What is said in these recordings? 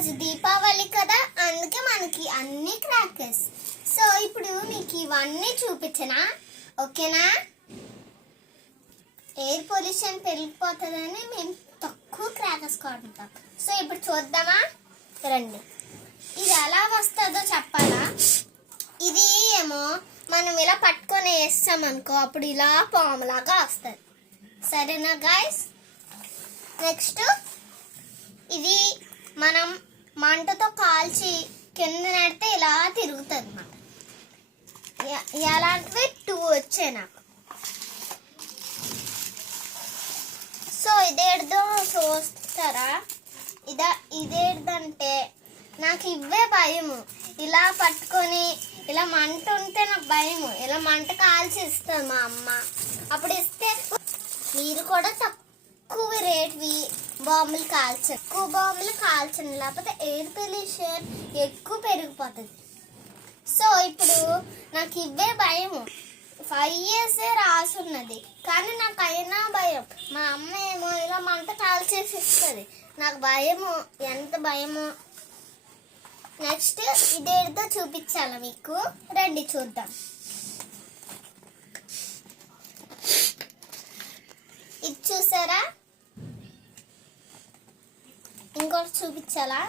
ఈరోజు దీపావళి కదా, అందుకే మనకి అన్ని క్రాకర్స్. సో ఇప్పుడు మీకు ఇవన్నీ చూపించనా, ఓకేనా? ఎయిర్ పొల్యూషన్ పెరిగిపోతుందని మేము తక్కువ క్రాకర్స్ కొంటాం. సో ఇప్పుడు చూద్దామా, రండి. ఇది ఎలా వస్తుందో చెప్పాలా? ఇది ఏమో మనం ఇలా పట్టుకొని వేస్తామనుకో, అప్పుడు ఇలా పాములాగా వస్తుంది. సరేనా గైస్? నెక్స్ట్ ఇది మనం మంటతో కాల్చి కింద నెడితే ఇలా తిరుగుతుంది అన్నమాట. ఎలాంటివి 2 వచ్చాయి నాకు. సో ఇదేదో చూస్తారా, ఇదేంటంటే నాకు ఇవే భయము. ఇలా పట్టుకొని ఇలా మంట ఉంటే నాకు భయము. ఇలా మంట కాల్చి ఇస్తుంది మా అమ్మ. అప్పుడు ఇస్తే మీరు కూడా తక్కువ రేట్వి బాంబులు కాల్చండి. ఎక్కువ బాంబులు కాల్చండి, లేకపోతే ఎయిర్ పొల్యూషన్ ఎక్కువ పెరిగిపోతుంది. సో ఇప్పుడు నాకు ఇవే భయము. 5 years రాసున్నది, కానీ నాకు అయినా భయం. మా అమ్మ ఏమో ఇలా మంట కాల్చేసి ఇస్తుంది, నాకు భయము, ఎంత భయము. నెక్స్ట్ ఇదేదో చూపించాలా మీకు, రండి చూద్దాం. ఇది చూసారా? ఇంకోటి చూపించాలా?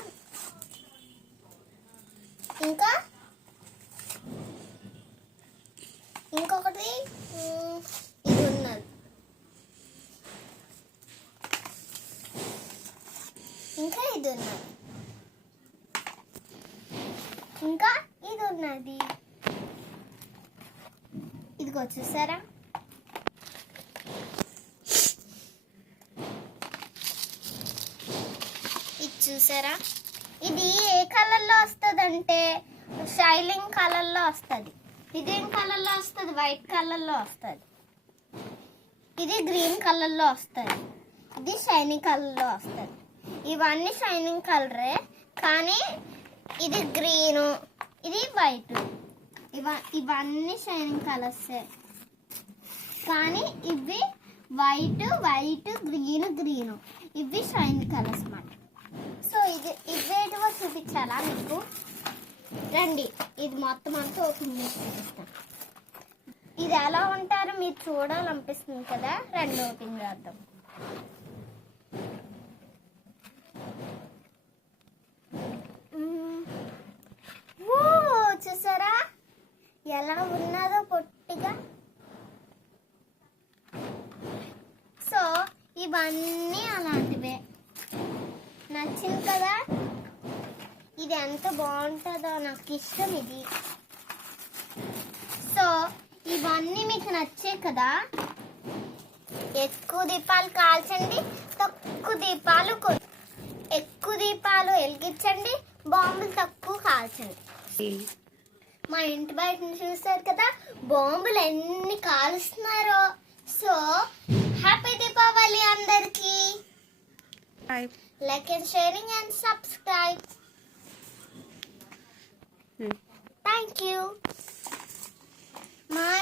ఇంకొకటి ఇది ఉన్నది. ఇంకా ఇది ఉన్నది. ఇంకా ఇది ఉన్నది. ఇదిగో చూసారా? ఇది చూసారా? ఇది ఏ కలర్లో వస్తుందంటే షైనింగ్ కలర్లో వస్తుంది. ఇదేం కలర్లో వస్తుంది? వైట్ కలర్లో వస్తుంది. ఇది గ్రీన్ కలర్లో వస్తుంది. ఇది షైనింగ్ కలర్లో వస్తుంది. ఇవన్నీ షైనింగ్ కలరే, కానీ ఇది గ్రీను, ఇది వైట్. ఇవన్నీ షైనింగ్ కలర్సే, కానీ ఇవి వైట్ గ్రీను ఇవి షైనింగ్ కలర్స్ అన్నమాట. సో ఇవేటివో చూపించాలా మీకు? రండి, ఇది మొత్తం అంతా ఓపెన్ చేసి చూపిస్తాను. ఇది ఎలా ఉంటారో మీరు చూడాలనిపిస్తుంది కదా, రండి ఓపెన్ చేద్దాం. చూసారా ఎలా ఉన్నదో పొట్టిగా? సో ఇవన్నీ అలాంటివే. నచ్చింది కదా? ఇది ఎంత బాగుంటుందో, నాకు ఇష్టం ఇది. సో ఇవన్నీ మీకు నచ్చే కదా? ఎక్కువ దీపాలు కాల్చండి, ఎక్కువ దీపాలు వెలిగించండి, బాంబులు తక్కువ కాల్చండి. మా ఇంటి బయట చూస్తారు కదా బాంబులు ఎన్ని కాలుస్తున్నారో. సో హ్యాపీ దీపావళి అందరికి. Like and sharing and subscribe. Thank you. My